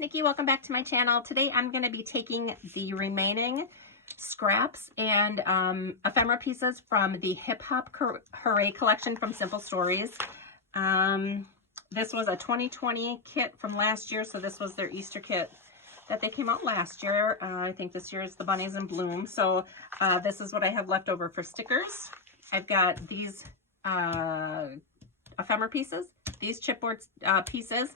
Nikki, welcome back to my channel. Today I'm going to be taking the remaining scraps and ephemera pieces from the Hip Hop Hooray collection from Simple Stories. This was a 2020 kit from last year, so this was their Easter kit that they came out last year. I think this year is the Bunnies in Bloom. So this is what I have left over for stickers. I've got these ephemera pieces, these chipboard pieces.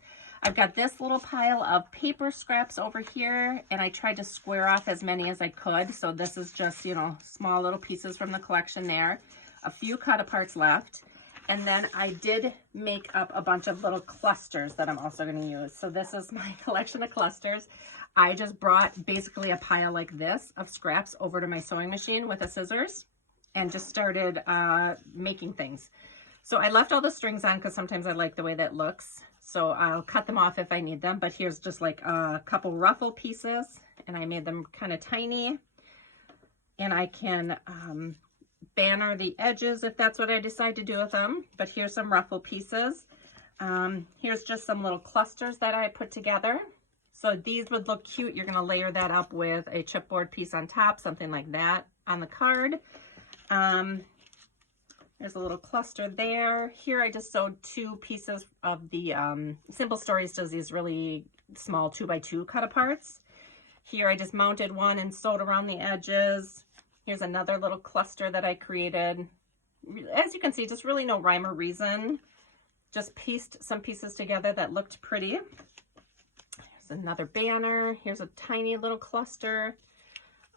I've got this little pile of paper scraps over here, and I tried to square off as many as I could. So this is just, you know, small little pieces from the collection there. A few cut aparts left. And then I did make up a bunch of little clusters that I'm also going to use. So this is my collection of clusters. I just brought basically a pile like this of scraps over to my sewing machine with a scissors and just started making things. So I left all the strings on because sometimes I like the way that looks. So I'll cut them off if I need them. But here's just like a couple ruffle pieces, and I made them kind of tiny. And I can banner the edges if that's what I decide to do with them. But here's some ruffle pieces. Here's just some little clusters that I put together. So these would look cute. You're going to layer that up with a chipboard piece on top, something like that on the card. There's a little cluster there. Here I just sewed two pieces of the Simple Stories does these really small 2x2 cut aparts. Here I just mounted one and sewed around the edges. Here's another little cluster that I created. As you can see, just really no rhyme or reason. Just pieced some pieces together that looked pretty. Here's another banner. Here's a tiny little cluster.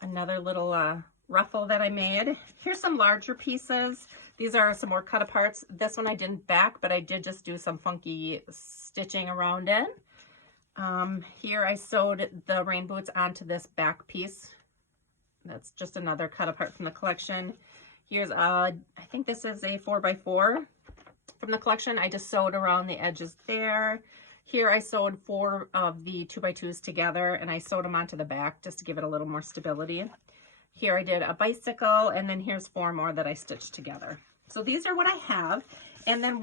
Another little ruffle that I made. Here's some larger pieces. These are some more cut aparts. This one I didn't back, but I did just do some funky stitching around it. Here I sewed the rain boots onto this back piece. That's just another cut apart from the collection. Here's I think this is a 4x4 from the collection. I just sewed around the edges there. Here I sewed 4 of the 2x2s together, and I sewed them onto the back just to give it a little more stability. Here I did a bicycle, and then here's 4 more that I stitched together. So these are what I have. And then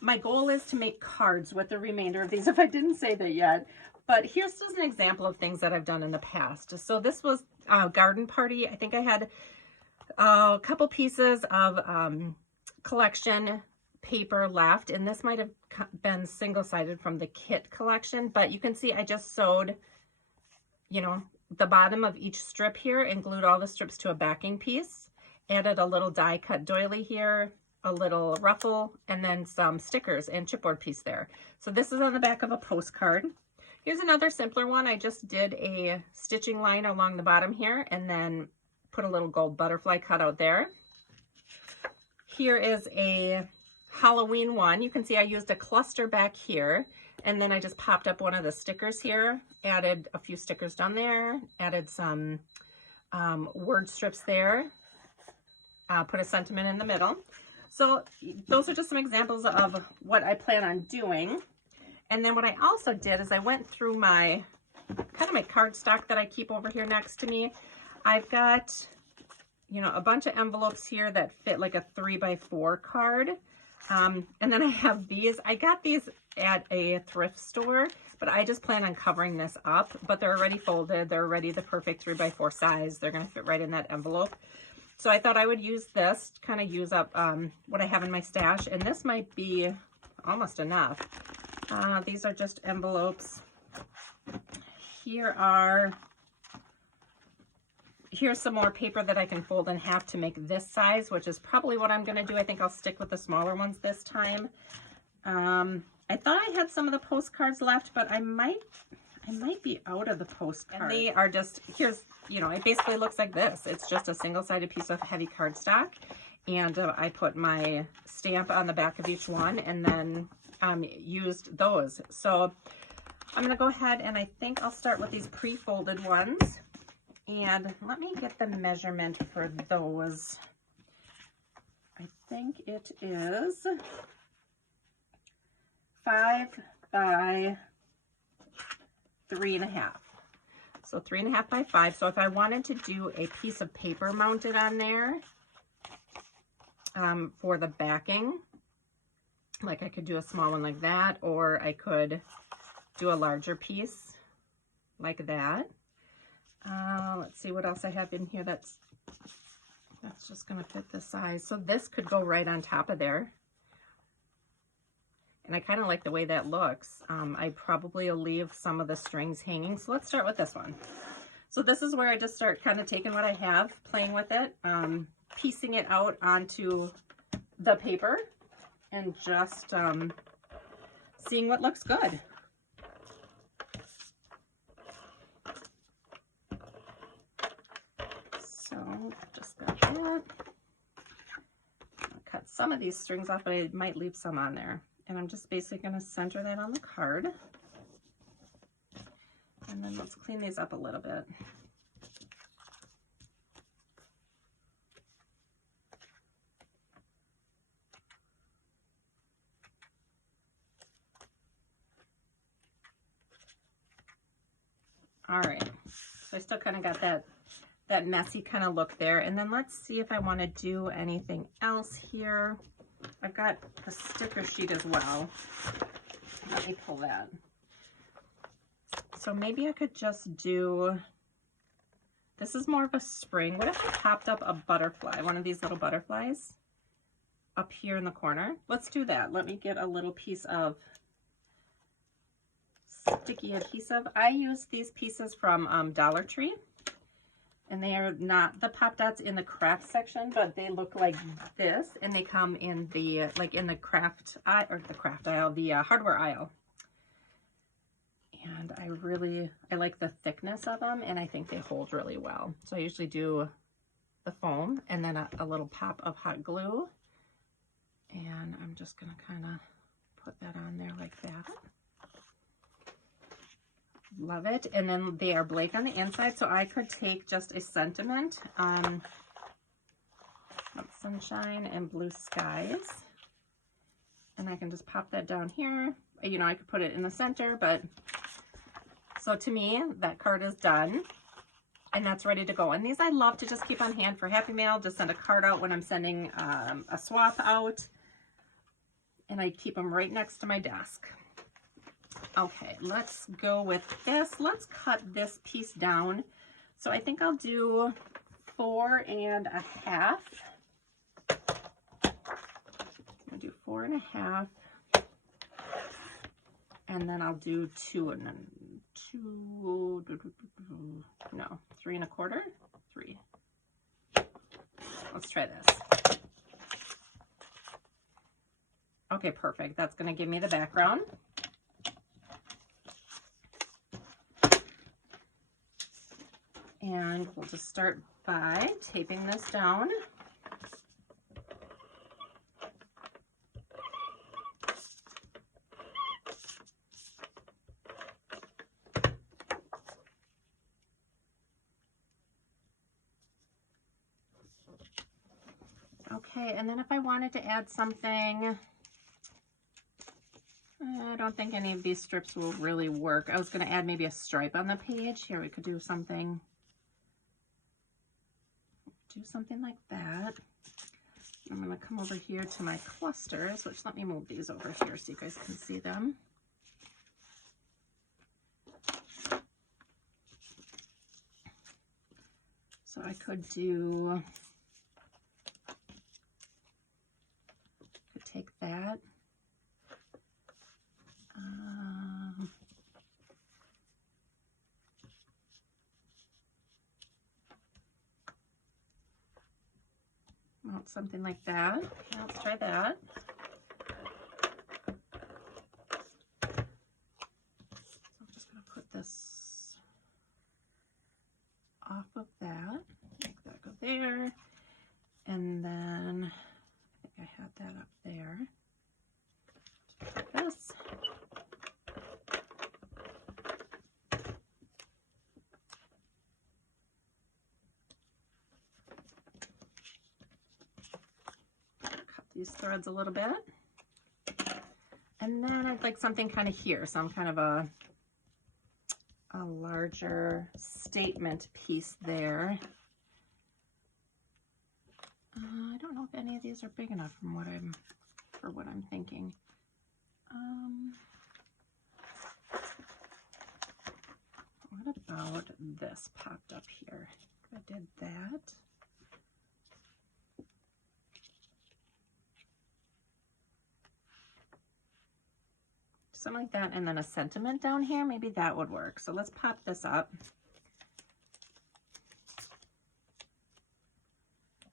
my goal is to make cards with the remainder of these, if I didn't say that yet. But here's just an example of things that I've done in the past. So this was a garden party. I think I had a couple pieces of collection paper left, and this might have been single-sided from the kit collection, but you can see I just sewed, you know, the bottom of each strip here and glued all the strips to a backing piece. Added a little die cut doily here, a little ruffle, and then some stickers and chipboard piece there. So this is on the back of a postcard. Here's another simpler one. I just did a stitching line along the bottom here and then put a little gold butterfly cutout there. Here is a Halloween one. You can see I used a cluster back here, and then I just popped up one of the stickers here, added a few stickers down there, added some word strips there, put a sentiment in the middle. So those are just some examples of what I plan on doing. And then what I also did is I went through my my cardstock that I keep over here next to me. I've got, you know, a bunch of envelopes here that fit like a 3x4 card. And then I have these. I got these at a thrift store, but I just plan on covering this up. But they're already folded. They're already the perfect 3x4 size. They're going to fit right in that envelope. So I thought I would use this to kind of use up what I have in my stash. And this might be almost enough. These are just envelopes. Here's some more paper that I can fold in half to make this size, which is probably what I'm going to do. I think I'll stick with the smaller ones this time. I thought I had some of the postcards left, but I might be out of the postcards. And they are just, here's, you know, it basically looks like this. It's just a single-sided piece of heavy cardstock. And I put my stamp on the back of each one and then used those. So I'm going to go ahead and I think I'll start with these pre-folded ones. And let me get the measurement for those. I think it is 5 by 3.5. So 3.5 by 5. So if I wanted to do a piece of paper mounted on there for the backing, like I could do a small one like that, or I could do a larger piece like that. Let's see what else I have in here that's just gonna fit the size. So this could go right on top of there. And I kind of like the way that looks. I probably will leave some of the strings hanging. So let's start with this one. So this is where I just start kind of taking what I have, playing with it, piecing it out onto the paper, and just seeing what looks good. So just got that. I'll cut some of these strings off, but I might leave some on there. And I'm just basically going to center that on the card. And then let's clean these up a little bit. All right, so I still kind of got that messy kind of look there. And then let's see if I want to do anything else here. I've got the sticker sheet as well. Let me pull that. So maybe I could just do, this is more of a spring. What if I popped up a butterfly, one of these little butterflies up here in the corner? Let's do that. Let me get a little piece of sticky adhesive. I use these pieces from Dollar Tree. And they are not the Pop Dots in the craft section, but they look like this, and they come in the, like in the craft aisle, or the craft aisle, the hardware aisle. And I like the thickness of them, and I think they hold really well. So I usually do the foam and then a little pop of hot glue. And I'm just gonna kind of put that on there like that. Love it. And then they are Blake on the inside, so I could take just a sentiment on sunshine and blue skies, and I can just pop that down here. You know, I could put it in the center, but so to me that card is done, and that's ready to go. And these I love to just keep on hand for Happy Mail, just send a card out when I'm sending a swap out, and I keep them right next to my desk. Okay, let's go with this. Let's cut this piece down. So I think I'll do 4 1/2. I'll do 4 1/2, and then I'll do 3 1/4. 3. Let's try this. Okay, perfect. That's going to give me the background. And we'll just start by taping this down. Okay, and then if I wanted to add something, I don't think any of these strips will really work. I was going to add maybe a stripe on the page. Here we could do something like that. I'm going to come over here to my clusters, which let me move these over here so you guys can see them. So I could take that. Mount something like that. Okay, let's try that. So I'm just going to put this off of that, make that go there, and then I think I had that up there. Just put this. These threads a little bit, and then I'd like something kind of here, some kind of a larger statement piece there. I don't know if any of these are big enough from what I'm thinking. What about this popped up here? I did that. Something like that, and then a sentiment down here, maybe that would work. So let's pop this up.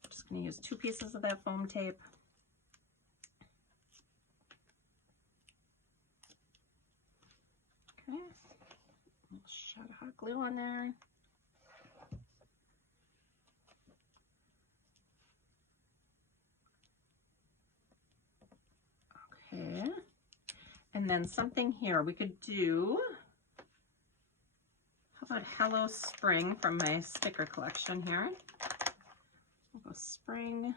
Just gonna use 2 pieces of that foam tape. Okay, shot of hot glue on there. Okay. And then something here we could do, how about Hello Spring from my sticker collection here. We'll go spring,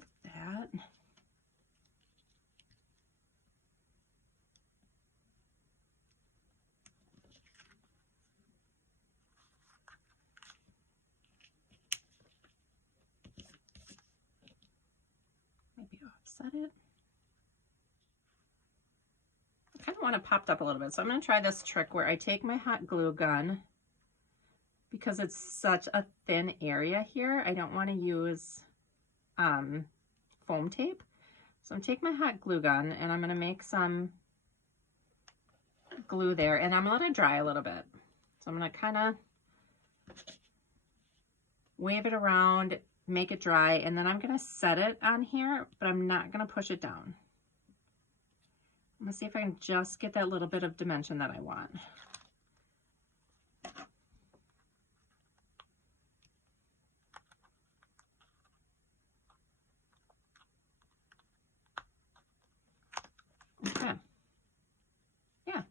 like that. Maybe offset it. I kind of want it popped up a little bit, so I'm going to try this trick where I take my hot glue gun, because it's such a thin area here, I don't want to use foam tape. So I'm taking my hot glue gun and I'm going to make some glue there, and I'm going to let it dry a little bit. So I'm going to kind of wave it around, make it dry, and then I'm going to set it on here, but I'm not going to push it down. I'm going to see if I can just get that little bit of dimension that I want. Okay. Yeah.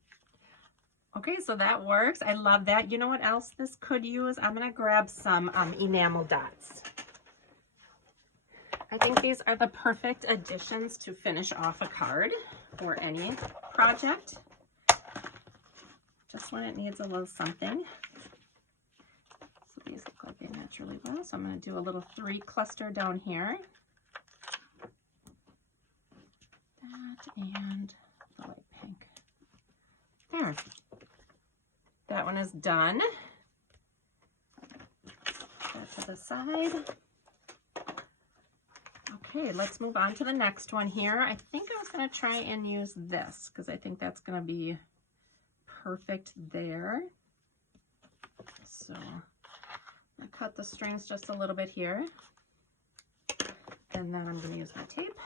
Okay, so that works. I love that. You know what else this could use? I'm going to grab some enamel dots. I think these are the perfect additions to finish off a card or any project. Just when it needs a little something. So these look like they match really well. So I'm going to do a little 3 cluster down here. That and the light pink. There. That one is done. Put that to the side. Okay, let's move on to the next one here. I think I was going to try and use this because I think that's going to be perfect there. So I cut the strings just a little bit here, and then I'm going to use my tape.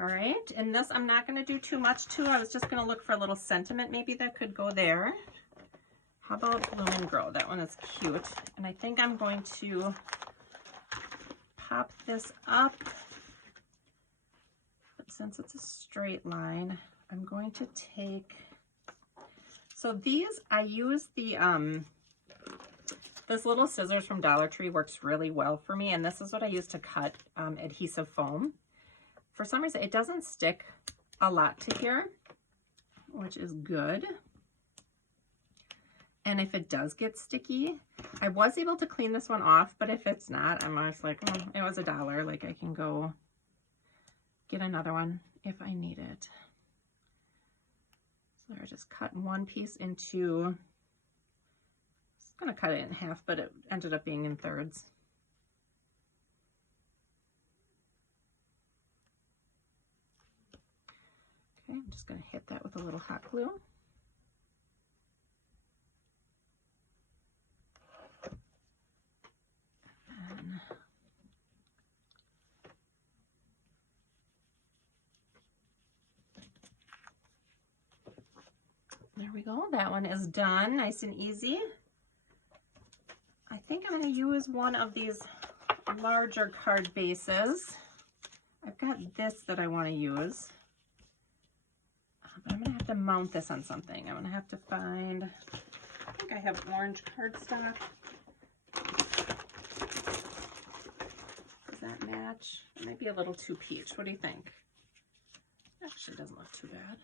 All right, and this I'm not going to do too much to. I was just going to look for a little sentiment maybe that could go there. How about Bloom and Grow? That one is cute. And I think I'm going to pop this up. But since it's a straight line, I'm going to take, so these, I use the, this little scissors from Dollar Tree works really well for me. And this is what I use to cut adhesive foam. For some reason, it doesn't stick a lot to here, which is good. And if it does get sticky, I was able to clean this one off, but if it's not, I'm always like, oh, it was $1. Like, I can go get another one if I need it. So I just cut one piece into, I was going to cut it in half, but it ended up being in thirds. Okay, I'm just going to hit that with a little hot glue. And there we go. That one is done, nice and easy. I think I'm going to use one of these larger card bases. I've got this that I want to use. But I'm going to have to mount this on something. I'm going to have to find, I think I have orange cardstock. Does that match? It might be a little too peach. What do you think? Actually, doesn't look too bad.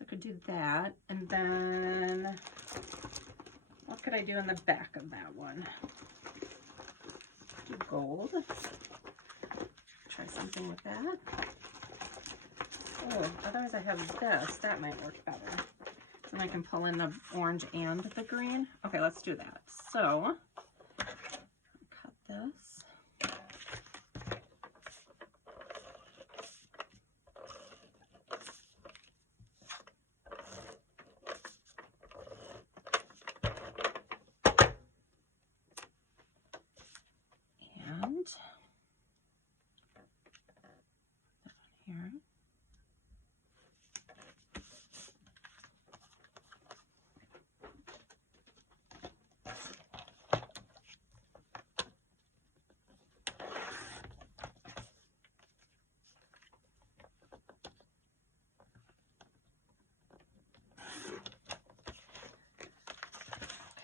So I could do that. And then what could I do in the back of that one? Do gold. Try something with that. Oh, otherwise I have this. That might work better. And I can pull in the orange and the green. Okay, let's do that. So, cut this. And here.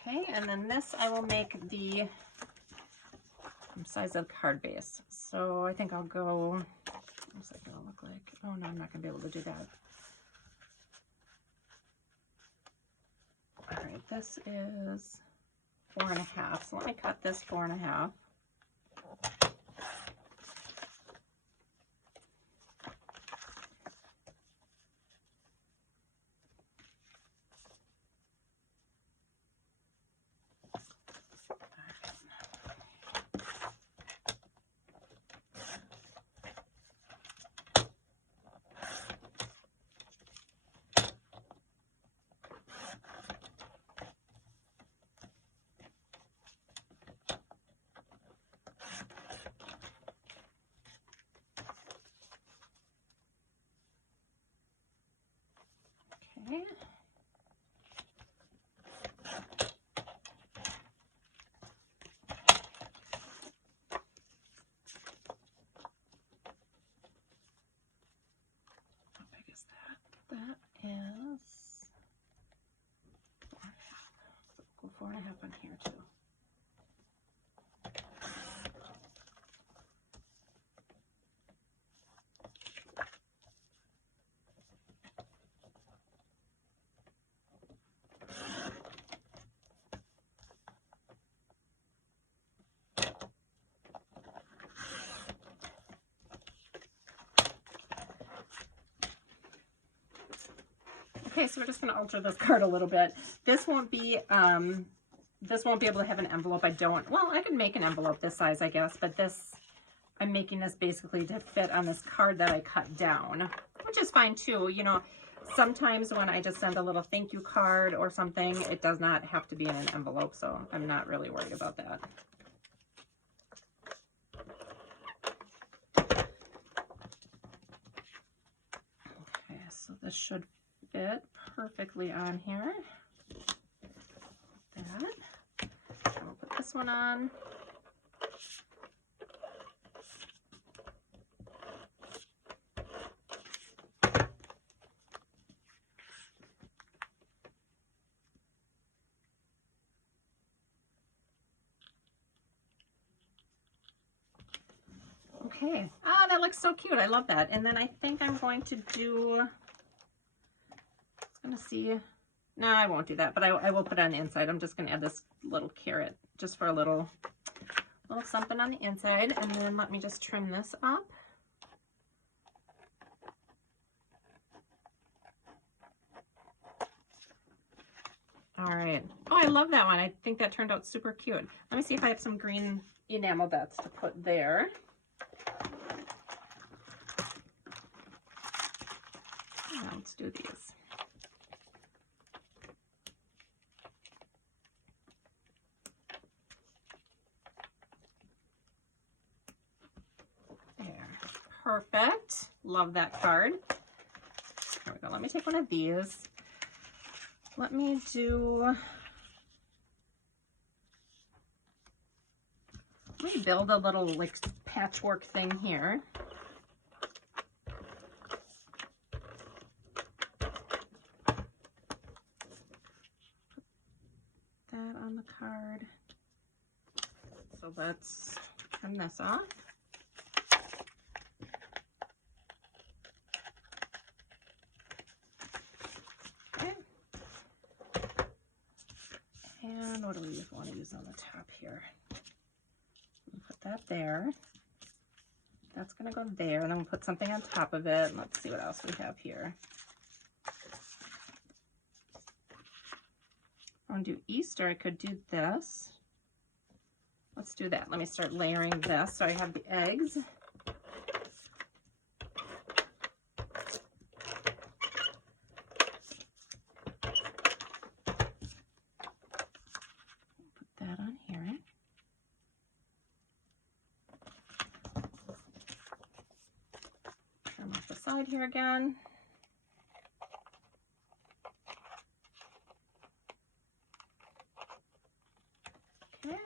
Okay, and then this I will make the size of the card base. So I think I'll go, what's that gonna look like? Oh no, I'm not gonna be able to do that. All right, this is 4.5. So let me cut this 4.5. Okay. How big is that? That is 4.5. So we'll go 4.5 on here too. Okay, so we're just going to alter this card a little bit. This won't be able to have an envelope. Well, I could make an envelope this size, I guess, but I'm making this basically to fit on this card that I cut down, which is fine too. You know, sometimes when I just send a little thank you card or something, it does not have to be in an envelope, so I'm not really worried about that. Okay, so this should fit perfectly on here. That. I'll put this one on. Okay. Oh, that looks so cute. I love that. And then I think I'm going to do, see. No, I won't do that, but I will put it on the inside. I'm just going to add this little carrot just for a little something on the inside. And then let me just trim this up. All right. Oh, I love that one. I think that turned out super cute. Let me see if I have some green enamel dots to put there. Let's do these. There. Perfect. Love that card. There we go. Let me take one of these. Let me build a little like patchwork thing here. That on the card. So let's trim this off. what do we want to use on the top here? Put that there. That's going to go there, and then we'll put something on top of it. And let's see what else we have here. I want to do Easter. I could do this. Let's do that. Let me start layering this. So I have the eggs. Put that on here. Trim off the side here again. Okay.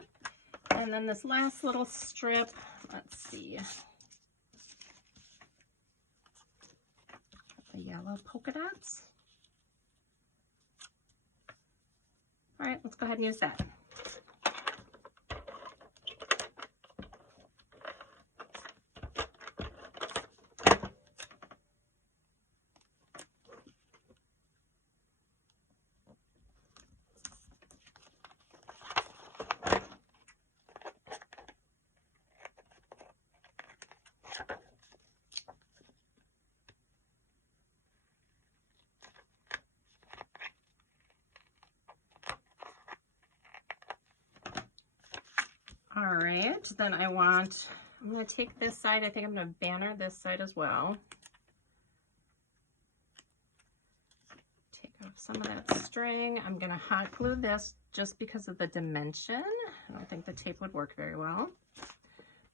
And then this last little strip, let's see. The yellow polka dots. All right, let's go ahead and use that. All right, then I'm going to take this side. I think I'm going to banner this side as well. Take off some of that string. I'm going to hot glue this just because of the dimension. I don't think the tape would work very well.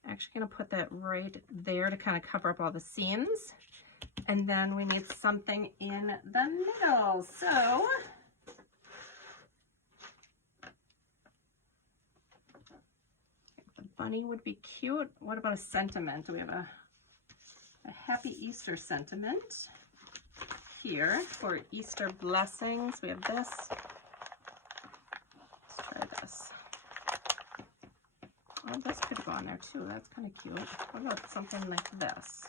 I'm actually going to put that right there to kind of cover up all the seams. And then we need something in the middle. So bunny would be cute. What about a sentiment? We have a happy Easter sentiment here for Easter blessings. We have this. Let's try this. Oh, this could go on there too. That's kind of cute. What about something like this?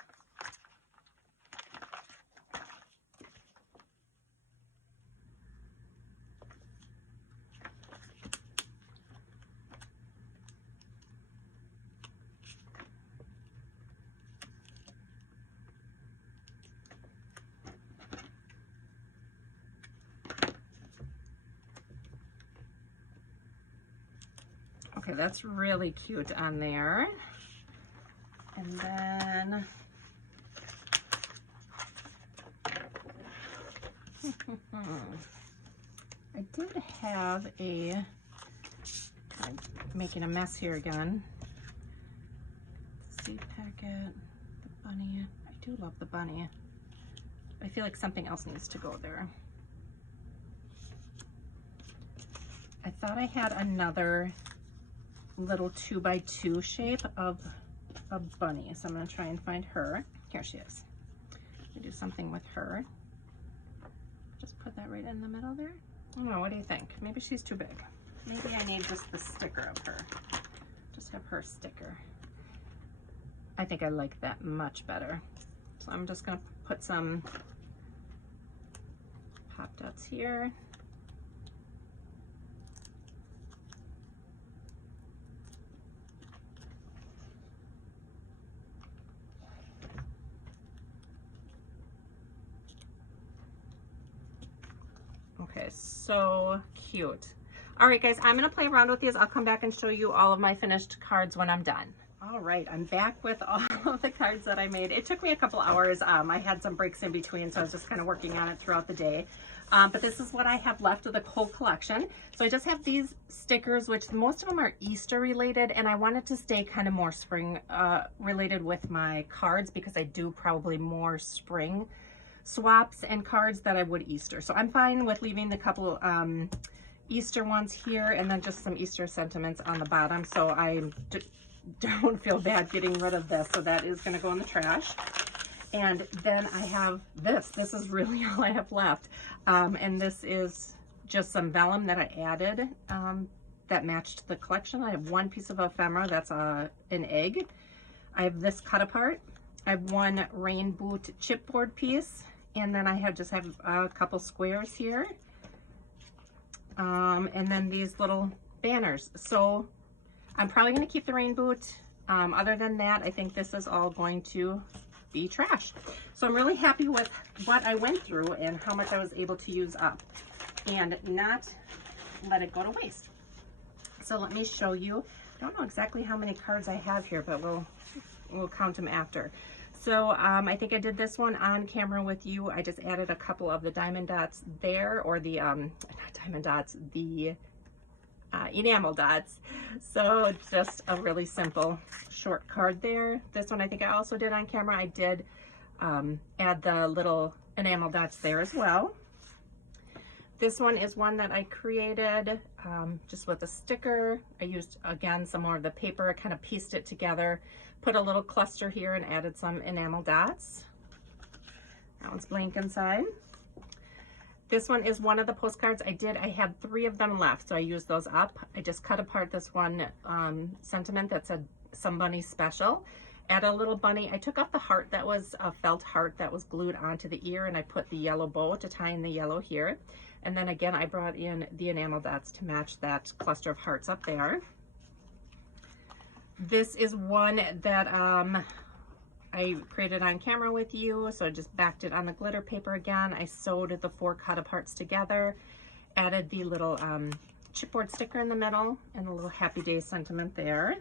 Okay, that's really cute on there. And then I did have I'm making a mess here again. Seed packet, the bunny. I do love the bunny. I feel like something else needs to go there. I thought I had another little 2x2 shape of a bunny, so I'm going to try and find her. Here she is. We do something with her. Just put that right in the middle there. I don't know, what do you think? Maybe she's too big. Maybe I need just the sticker of her. Just have her sticker. I think I like that much better. So I'm just going to put some pop dots here. Okay, so cute. All right, guys, I'm gonna play around with these. I'll come back and show you all of my finished cards when I'm done. All right, I'm back with all of the cards that I made. It took me a couple hours. I had some breaks in between, so I was just kind of working on it throughout the day. But this is what I have left of the whole collection. So I just have these stickers, which most of them are Easter related, and I wanted to stay kind of more spring related with my cards because I do probably more spring swaps and cards that I would Easter. So I'm fine with leaving the couple Easter ones here and then just some Easter sentiments on the bottom. So I don't feel bad getting rid of this. So that is going to go in the trash. And then I have this. This is really all I have left. And this is just some vellum that I added that matched the collection. I have one piece of ephemera that's an egg. I have this cut apart. I have one rain boot chipboard piece. And then I just have a couple squares here. And then these little banners. So I'm probably going to keep the rain boot. Other than that, I think this is all going to be trash. So I'm really happy with what I went through and how much I was able to use up and not let it go to waste. So let me show you. I don't know exactly how many cards I have here, but we'll count them after. So I think I did this one on camera with you. I just added a couple of the diamond dots there, or the not diamond dots, the enamel dots. So just a really simple short card there. This one I think I also did on camera. I did add the little enamel dots there as well. This one is one that I created just with a sticker. I used, again, some more of the paper, kind of pieced it together, put a little cluster here and added some enamel dots. That one's blank inside. This one is one of the postcards I did. I had 3 of them left, so I used those up. I just cut apart this one sentiment that said somebody special. Add a little bunny. I took off the heart that was a felt heart that was glued onto the ear, and I put the yellow bow to tie in the yellow here. And then again, I brought in the enamel dots to match that cluster of hearts up there. This is one that I created on camera with you, so I just backed it on the glitter paper again. I sewed the 4 cut aparts together, added the little chipboard sticker in the middle, and a little happy day sentiment there.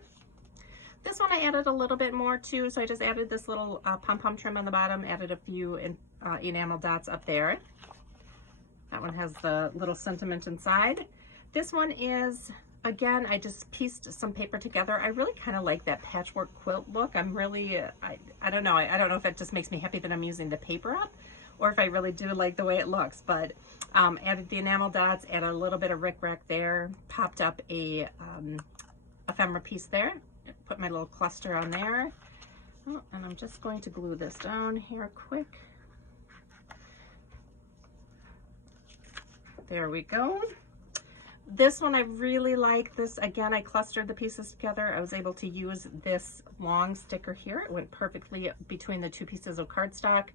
This one I added a little bit more too, so I just added this little pom-pom trim on the bottom, added a few enamel dots up there. That one has the little sentiment inside. This one is, again, I just pieced some paper together. I really kind of like that patchwork quilt look. I'm really, I don't know. I don't know if it just makes me happy that I'm using the paper up, or if I really do like the way it looks. But added the enamel dots, added a little bit of rickrack there, popped up a ephemera piece there, put my little cluster on there. Oh, and I'm just going to glue this down here quick. There we go. This one I really like. This, again, I clustered the pieces together. I was able to use this long sticker here. It went perfectly between the 2 pieces of cardstock.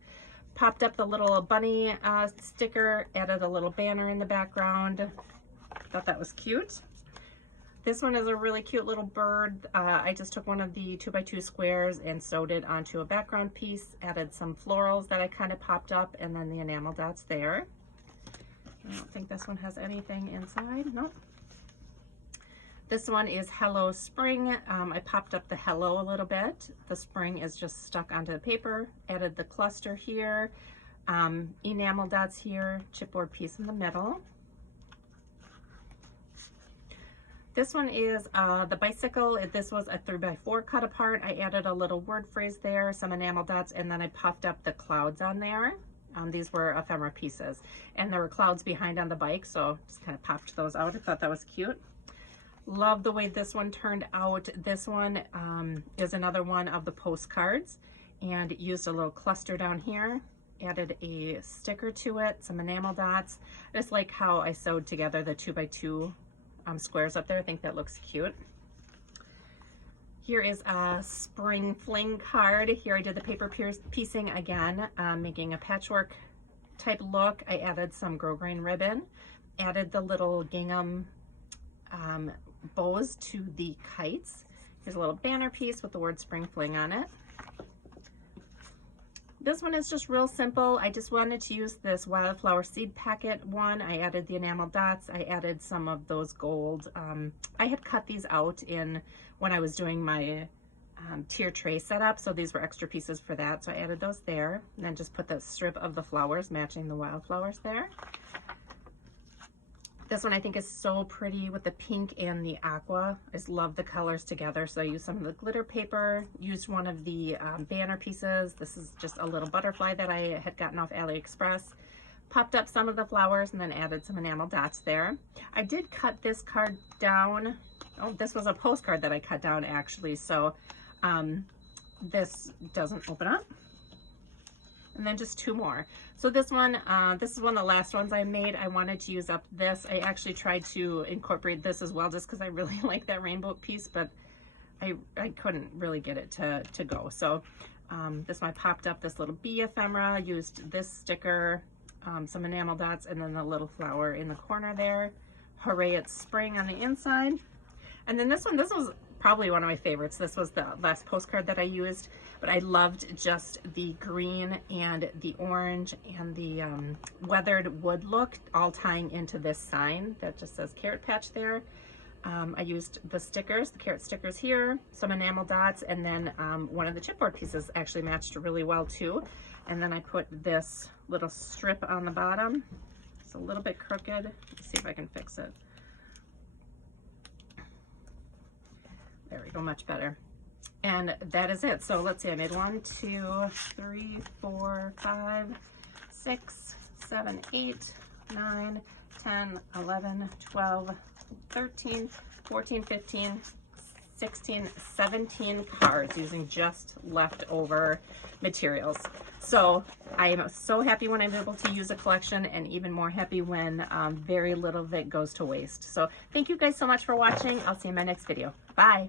Popped up the little bunny sticker, added a little banner in the background. Thought that was cute. This one is a really cute little bird. I just took one of the 2x2 squares and sewed it onto a background piece, added some florals that I kind of popped up, and then the enamel dots there. I don't think this one has anything inside. Nope. This one is Hello Spring. I popped up the hello a little bit. The spring is just stuck onto the paper. Added the cluster here, enamel dots here, chipboard piece in the middle. This one is the bicycle. This was a 3x4 cut apart. I added a little word phrase there, some enamel dots, and then I puffed up the clouds on there. These were ephemera pieces, and there were clouds behind on the bike, so just kind of popped those out. I thought that was cute. Love the way this one turned out. This one is another one of the postcards, and used a little cluster down here, added a sticker to it, some enamel dots. I just like how I sewed together the 2x2 squares up there. I think that looks cute. Here is a spring fling card. Here I did the paper piecing again, making a patchwork type look. I added some grosgrain ribbon, added the little gingham bows to the kites. Here's a little banner piece with the word spring fling on it. This one is just real simple. I just wanted to use this wildflower seed packet one. I added the enamel dots. I added some of those gold. I had cut these out when I was doing my tier tray setup, so these were extra pieces for that. So I added those there, and then just put the strip of the flowers matching the wildflowers there. This one I think is so pretty with the pink and the aqua. I just love the colors together. So I used some of the glitter paper, used one of the banner pieces. This is just a little butterfly that I had gotten off AliExpress. Popped up some of the flowers and then added some enamel dots there. I did cut this card down. Oh, this was a postcard that I cut down actually. So this doesn't open up. And then just 2 more. So this one, this is one of the last ones I made. I wanted to use up this. I actually tried to incorporate this as well just because I really like that rainbow piece, but I couldn't really get it to go. So this one I popped up this little bee ephemera, used this sticker, some enamel dots, and then the little flower in the corner there. Hooray It's Spring on the inside. And then this was probably one of my favorites. This was the last postcard that I used, but I loved just the green and the orange and the weathered wood look all tying into this sign that just says Carrot Patch there. I used the stickers, the carrot stickers here, some enamel dots, and then one of the chipboard pieces actually matched really well too. And then I put this little strip on the bottom. It's a little bit crooked. Let's see if I can fix it. There we go, much better. And that is it. So let's see, I made 1, 2, 3, 4, 5, 6, 7, 8, 9, 10, 11, 12, 13, 14, 15, 16, 17 cards using just leftover materials. So I am so happy when I'm able to use a collection, and even more happy when very little of it goes to waste. So thank you guys so much for watching. I'll see you in my next video. Bye.